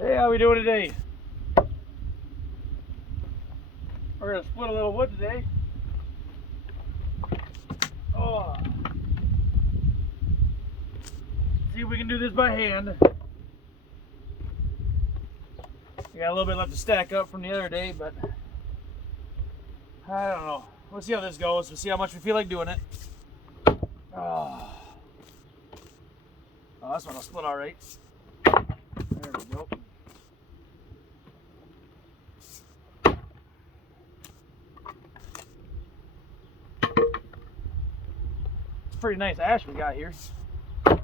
Hey, how we doing today? We're gonna split a little wood today. Oh, see if we can do this by hand. We got a little bit left to stack up from the other day, but I don't know. We'll see how this goes. We'll see how much we feel like doing it. Oh, this one will split all right. There we go. It's a pretty nice ash we got here. That's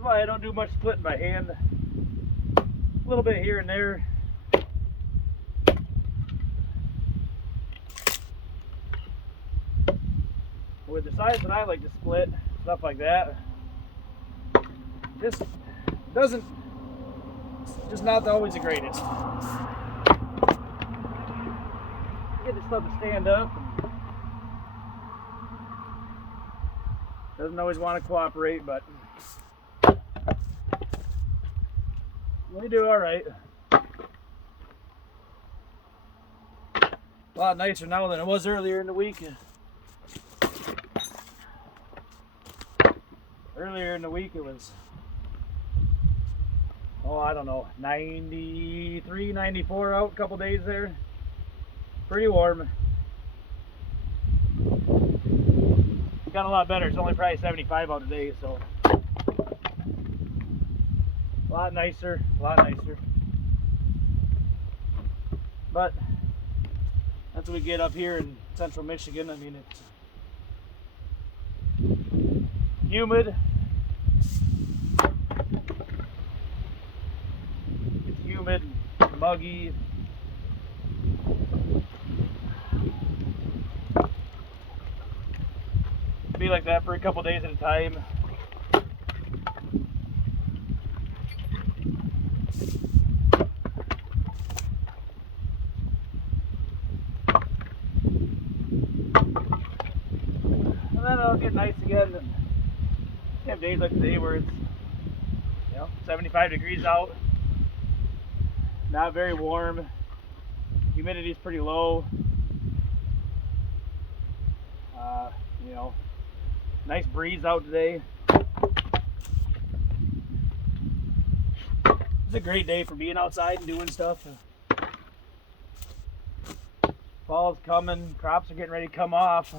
why I don't do much splitting by hand. A little bit here and there. With the size that I like to split, stuff like that, just not always the greatest. Get this stuff to stand up. Doesn't always want to cooperate, but we do all right. A lot nicer now than it was earlier in the week. Earlier in the week it was, I don't know, 93, 94 out a couple days there. Pretty warm. Got a lot better. It's only probably 75 out today, so a lot nicer, a lot nicer. But that's what we get up here in central Michigan. I mean, it's humid. It's humid and muggy. Be like that for a couple days at a time. And then it'll get nice again. And you have days like today where it's 75 degrees out. Not very warm. Humidity's pretty low. Nice breeze out today. It's a great day for being outside and doing stuff. Fall's coming, crops are getting ready to come off.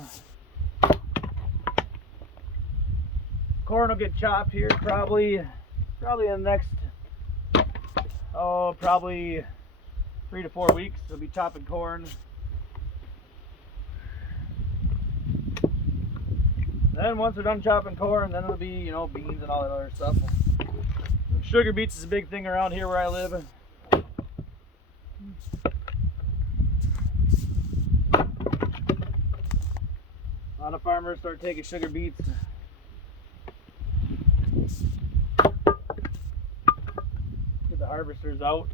Corn will get chopped here probably in the next, probably 3 to 4 weeks. They'll be chopping corn. Then once they're done chopping corn, then it'll be, beans and all that other stuff. Sugar beets is a big thing around here where I live. A lot of farmers start taking sugar beets. Get the harvesters out.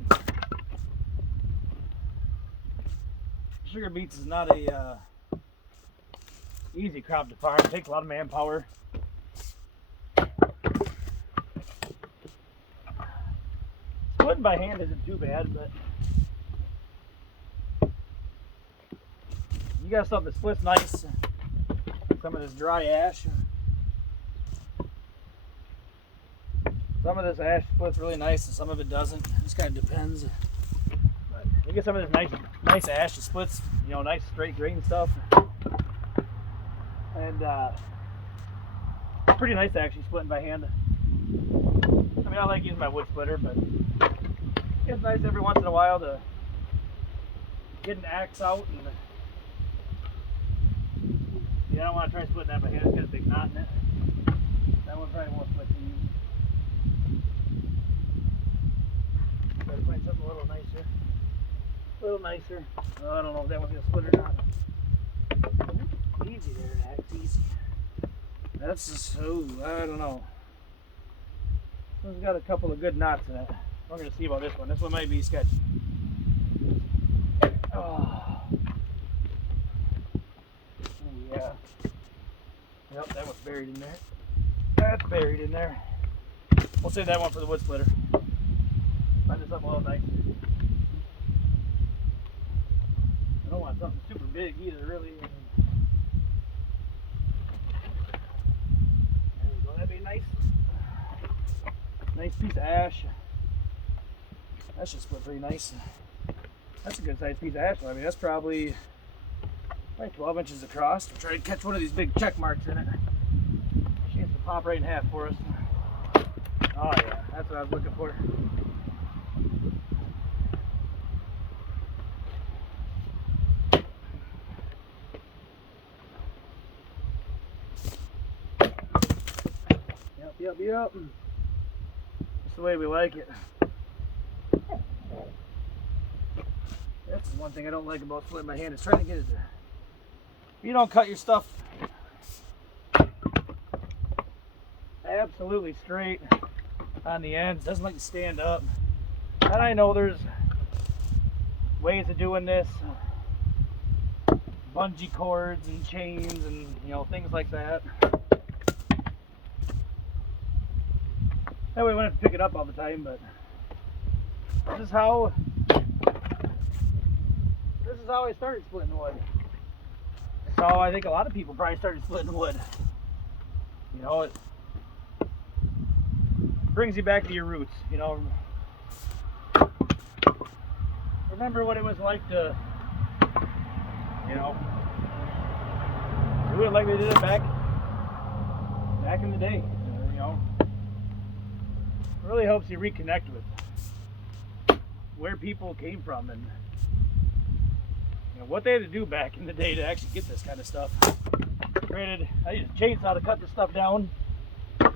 Sugar beets is not a easy crop to farm. It takes a lot of manpower. Splitting by hand isn't too bad, but you got something that splits nice. Some of this dry ash. Some of this ash splits really nice, and some of it doesn't. It just kind of depends. But you get some of this nice ash that splits, nice straight grain stuff. And it's pretty nice actually splitting by hand. I mean, I like using my wood splitter, but it's nice every once in a while to get an axe out. And I don't want to try splitting that by hand. It's got a big knot in it. That one probably won't split too easy. Try to find something a little nicer. I don't know if that one's gonna split or not. Easy there, axe, easy. That's just, I don't know. This one's got a couple of good knots in it. We're gonna see about this one. This one might be sketchy. Oh. Yep, that one's buried in there. That's buried in there. We'll save that one for the wood splitter. Find this up all night. I don't want something super big either, really. There we go. That'd be nice. Nice piece of ash. That should split pretty nice. That's a good sized piece of ash. I mean, that's probably 12 inches across. We'll try to catch one of these big check marks in it. Chance to pop right in half for us. Oh yeah, that's what I was looking for. Yep. That's the way we like it. That's the one thing I don't like about splitting my hand is trying to get it there. If you don't cut your stuff absolutely straight on the ends, doesn't like to stand up. And I know there's ways of doing this, bungee cords and chains and things like that. That way we don't have to pick it up all the time, but this is how I started splitting wood. So I think a lot of people probably started splitting wood. It brings you back to your roots. Remember what it was like to, do it like they did it back in the day. It really helps you reconnect with where people came from and what they had to do back in the day to actually get this kind of stuff. Granted, I used a chainsaw to cut this stuff down. I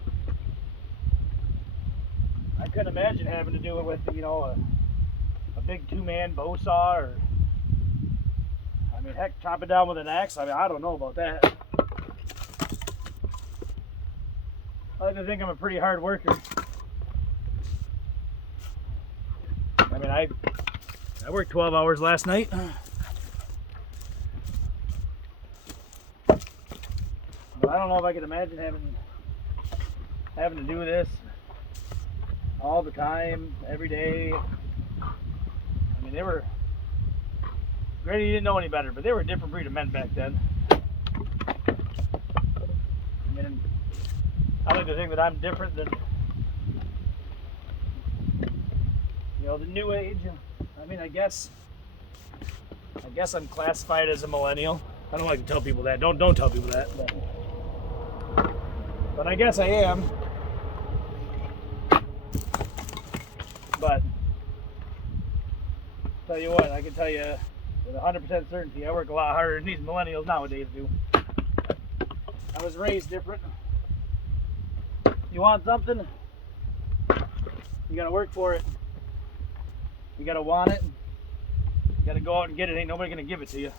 couldn't imagine having to do it with a big 2-man bow saw, or I mean, heck, chop it down with an axe. I mean, I don't know about that. I like to think I'm a pretty hard worker. I mean, I worked 12 hours last night. But I don't know if I could imagine having to do this all the time, every day. I mean, they were, granted you didn't know any better, but they were a different breed of men back then. I mean, I like to think that I'm different than the new age. I mean, I guess I'm classified as a millennial. I don't like to tell people that. Don't tell people that. But I guess I am. But tell you what, I can tell you with 100% certainty, I work a lot harder than these millennials nowadays do. I was raised different. You want something, you gotta work for it. You gotta want it. You gotta go out and get it. Ain't nobody gonna give it to you.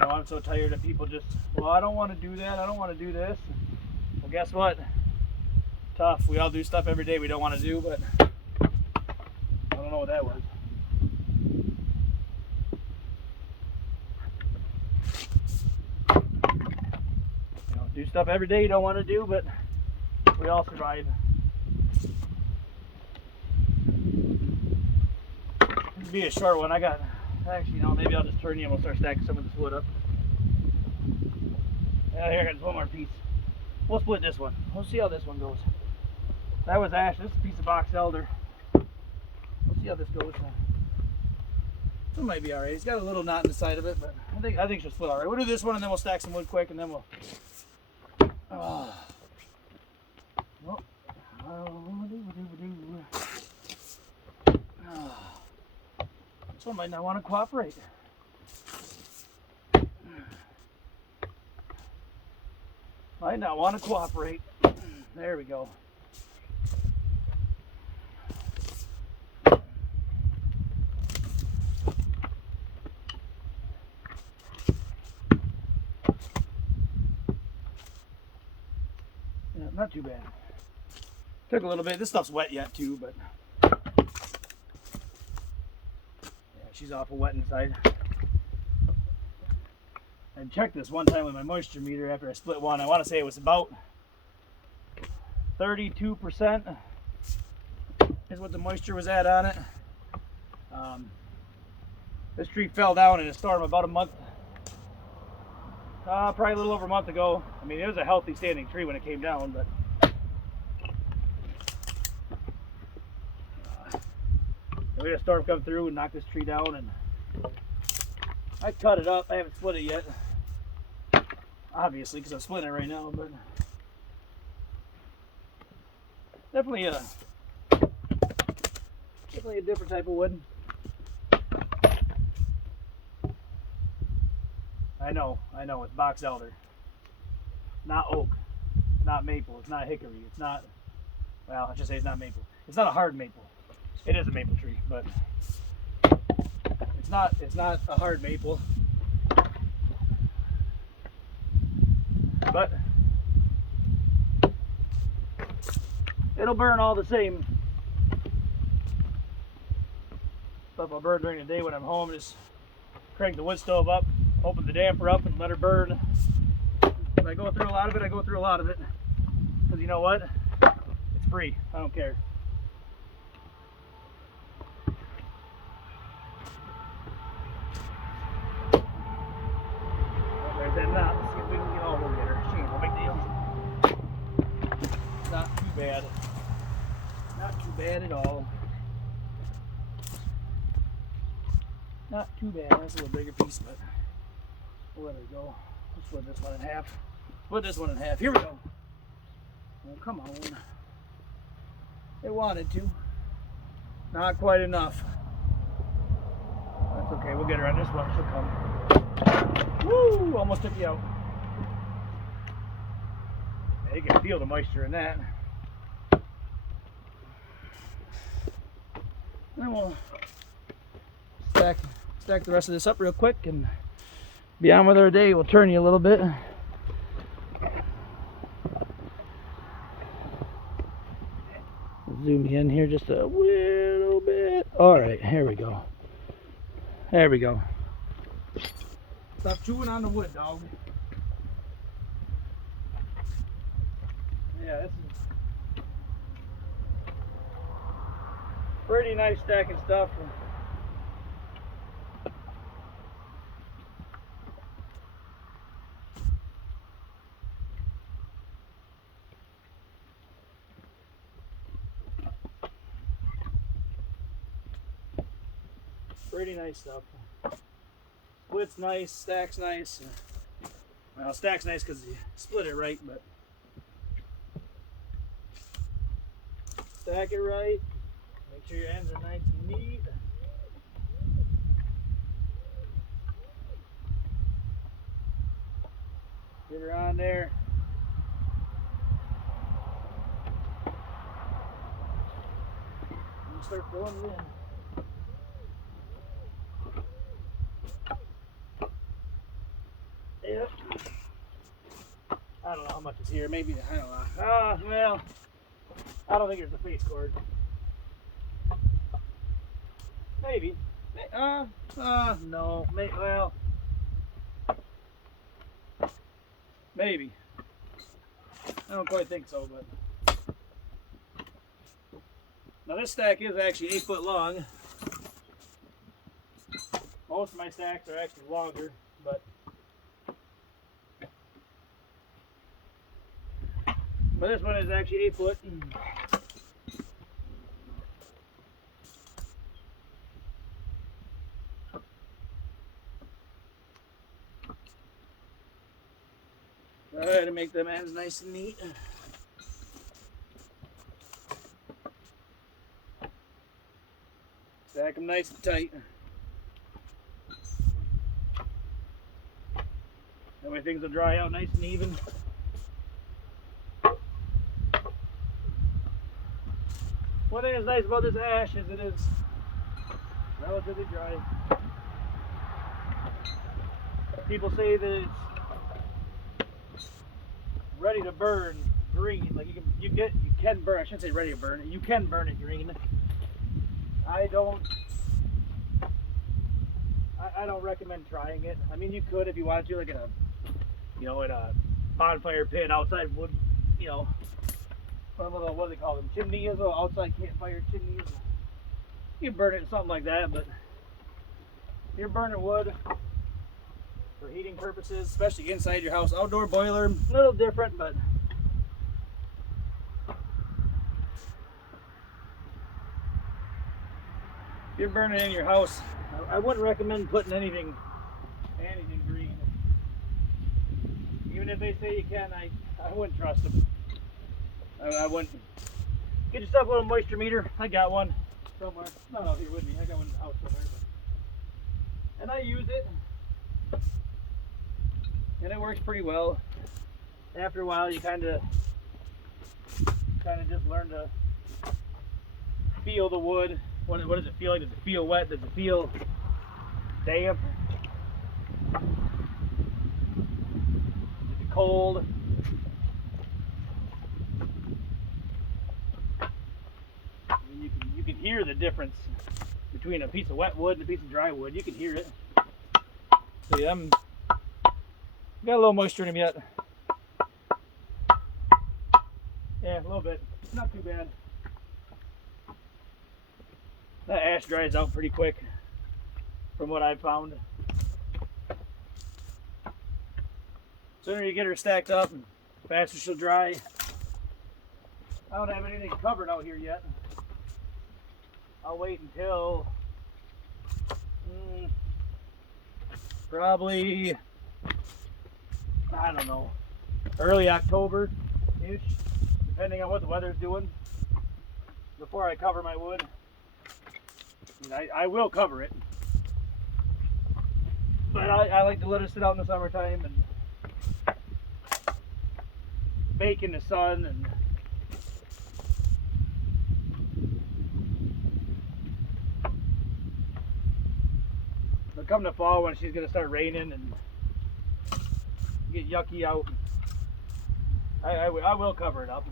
I'm so tired of people just, well, I don't want to do that. I don't want to do this. Well, guess what? Tough. We all do stuff every day we don't want to do, but I don't know what that was. Do stuff every day you don't want to do, but we all survive. This will be a short one. Actually, maybe I'll just turn you and we'll start stacking some of this wood up. Here, there's one more piece. We'll split this one. We'll see how this one goes. That was ash. This is a piece of box elder. We'll see how this goes. It might be alright. It's got a little knot in the side of it, but I think she'll split alright. We'll do this one and then we'll stack some wood quick and then we'll. This one might not want to cooperate. Might not want to cooperate. There we go. Yeah, not too bad. Took a little bit. This stuff's wet yet too, but she's awful wet inside. I checked this one time with my moisture meter after I split one. I want to say it was about 32% is what the moisture was at on it. This tree fell down in a storm about a month, probably a little over a month ago. I mean, it was a healthy standing tree when it came down, but we had a storm come through and knock this tree down, and I cut it up. I haven't split it yet, obviously, because I'm splitting it right now, but definitely a different type of wood. I know, it's box elder. Not oak, not maple, it's not hickory, it's not, well, I should say it's not maple. It's not a hard maple. It is a maple tree, but it's not a hard maple. But it'll burn all the same. Stuff I'll burn during the day when I'm home. Just crank the wood stove up, open the damper up, and let her burn. If I go through a lot of it, I go through a lot of it. Because you know what? It's free. I don't care. There's that knot. Let's see if we can get all over there. She ain't no big deal. Not too bad. Not too bad at all. Not too bad. That's a little bigger piece, but we'll let it go. Let's split this one in half. Split this one in half. Here we go. Oh, come on. It wanted to. Not quite enough. That's okay. We'll get her on this one. She'll come. Woo! Almost took you out. Yeah, you can feel the moisture in that. Then we'll stack the rest of this up real quick and be on with our day. We'll turn you a little bit. Zoom in here just a little bit. All right, here we go. There we go. Stop chewing on the wood, dog. Yeah, this is pretty nice stacking stuff. Pretty nice stuff. Split's nice, stack's nice. Well, stack's nice because you split it right, but stack it right. Make sure your ends are nice and neat. Get her on there. And start filling it in. Yep. I don't know how much is here. Maybe, I don't know. Well, I don't think there's a face cord. Maybe. No. Well, maybe. I don't quite think so, but. Now this stack is actually 8 foot long. Most of my stacks are actually longer, but this one is actually 8 foot. Try to make them ends nice and neat. Stack them nice and tight. That way things will dry out nice and even. One thing that's nice about this ash is it is relatively dry. People say that it's ready to burn green. Like you can burn. I shouldn't say ready to burn. You can burn it green. I don't I don't recommend trying it. I mean, you could if you wanted to, like in a, in a bonfire pit outside wood, what do they call them? Chimneys or outside campfire chimneys. You can burn it in something like that, but if you're burning wood for heating purposes, especially inside your house, outdoor boiler, a little different, but if you're burning in your house, I wouldn't recommend putting anything green. Even if they say you can, I wouldn't trust them. I wouldn't. Get yourself a little moisture meter. I got one somewhere. Not out here with me. I got one in the house somewhere. And I use it. And it works pretty well. After a while, you kind of just learn to feel the wood. What does it feel like? Does it feel wet? Does it feel damp? Is it cold? I mean, you can hear the difference between a piece of wet wood and a piece of dry wood. You can hear it. See, I'm got a little moisture in them yet. Yeah, a little bit. Not too bad. That ash dries out pretty quick, from what I've found. Sooner you get her stacked up, the faster she'll dry. I don't have anything covered out here yet. I'll wait until probably, I don't know, early October-ish, depending on what the weather's doing, before I cover my wood. I will cover it, but I like to let it sit out in the summertime and bake in the sun. And but come the fall, when she's gonna start raining and get yucky out, I will cover it up.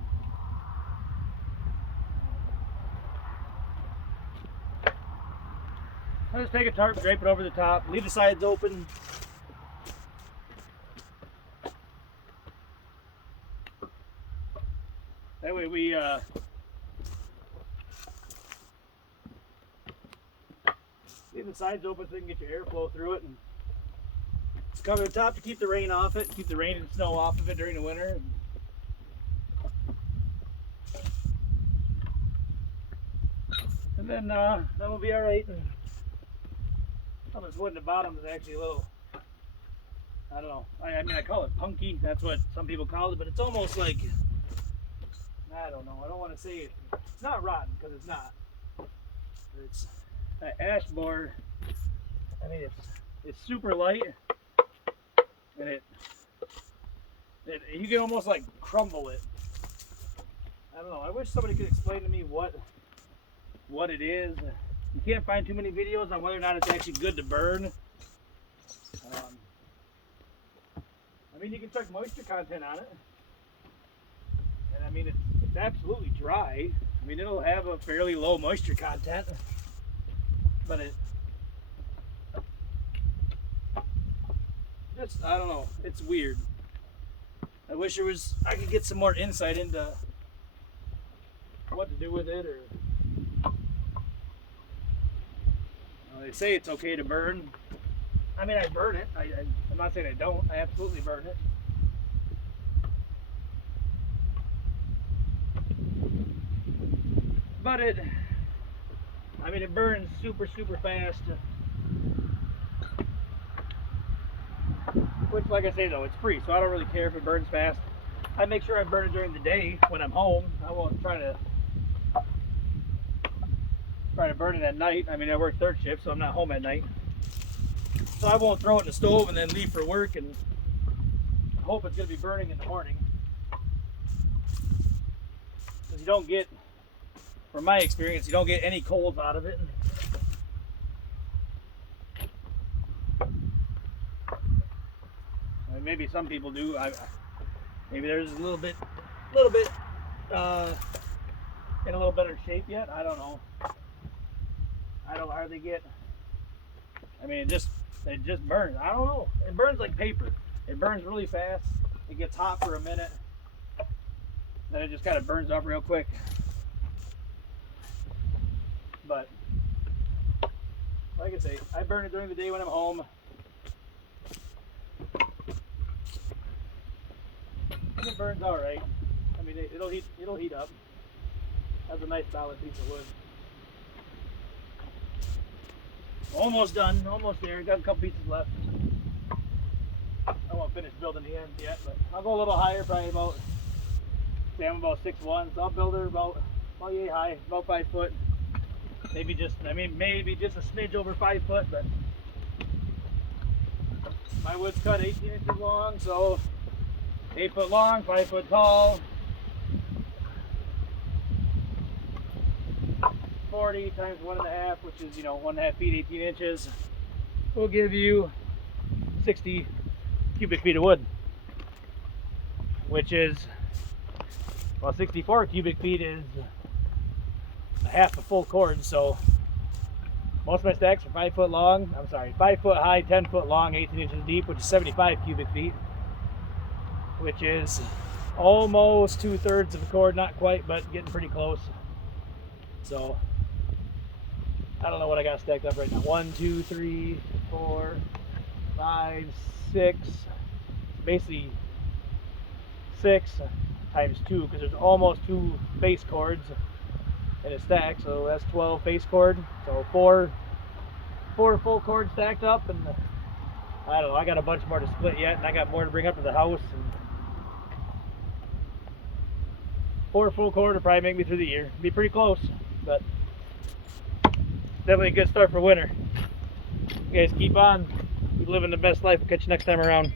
I just take a tarp, drape it over the top, leave the sides open. That way we leave the sides open so you can get your airflow through it, and just cover the top to keep the rain off it, keep the rain and snow off of it during the winter. And then that will be all right. Well, this wood in the bottom is actually a little, I don't know, I mean, I call it punky. That's what some people call it, but it's almost like, I don't know, I don't want to say it's not rotten, because it's not. It's ash borer. I mean, it's super light, and it you can almost like crumble it. I don't know, I wish somebody could explain to me what it is. You can't find too many videos on whether or not it's actually good to burn. I mean, you can check moisture content on it, and I mean, it's absolutely dry. I mean, it'll have a fairly low moisture content, but it just, I don't know, it's weird. I wish I could get some more insight into what to do with it, or they say it's okay to burn. I mean, I burn it. I'm not saying I don't. I absolutely burn it. But it burns super, super fast. Which, like I say though, it's free, so I don't really care if it burns fast. I make sure I burn it during the day when I'm home. I won't try to burn it at night. I mean, I work third shift, so I'm not home at night. So I won't throw it in the stove and then leave for work and hope it's going to be burning in the morning. Because you don't get, from my experience, you don't get any coals out of it. I mean, maybe some people do. Maybe there's a little bit in a little better shape yet. I don't know. I don't hardly get I mean, it just burns. I don't know. It burns like paper. It burns really fast. It gets hot for a minute. Then it just kind of burns up real quick. But like I say, I burn it during the day when I'm home. And it burns all right. I mean, it'll heat up. That's a nice solid piece of wood. Almost done. Almost there. Got a couple pieces left. I won't finish building the end yet, but I'll go a little higher, probably about. Say I'm about 6'1", so I'll build her about yay high, about 5 foot. Maybe just a smidge over 5 foot, but my wood's cut 18 inches long, so 8 foot long, 5 foot tall. 40 times 1.5, which is 1.5 feet, 18 inches, will give you 60 cubic feet of wood, which is, well, 64 cubic feet is a half a full cord. So most of my stacks are 5 foot long. I'm sorry, 5 foot high, 10 foot long, 18 inches deep, which is 75 cubic feet, which is almost 2/3 of a cord. Not quite, but getting pretty close. So I don't know what I got stacked up right now. 1, 2, 3, 4, 5, 6. Basically 6 times 2, because there's almost 2 face cords in a stack, so that's 12 face cord. So four full cords stacked up, and I don't know. I got a bunch more to split yet, and I got more to bring up to the house. And 4 full cord will probably make me through the year. Be pretty close, but definitely a good start for winter. You guys keep on, keep living the best life. We'll catch you next time around.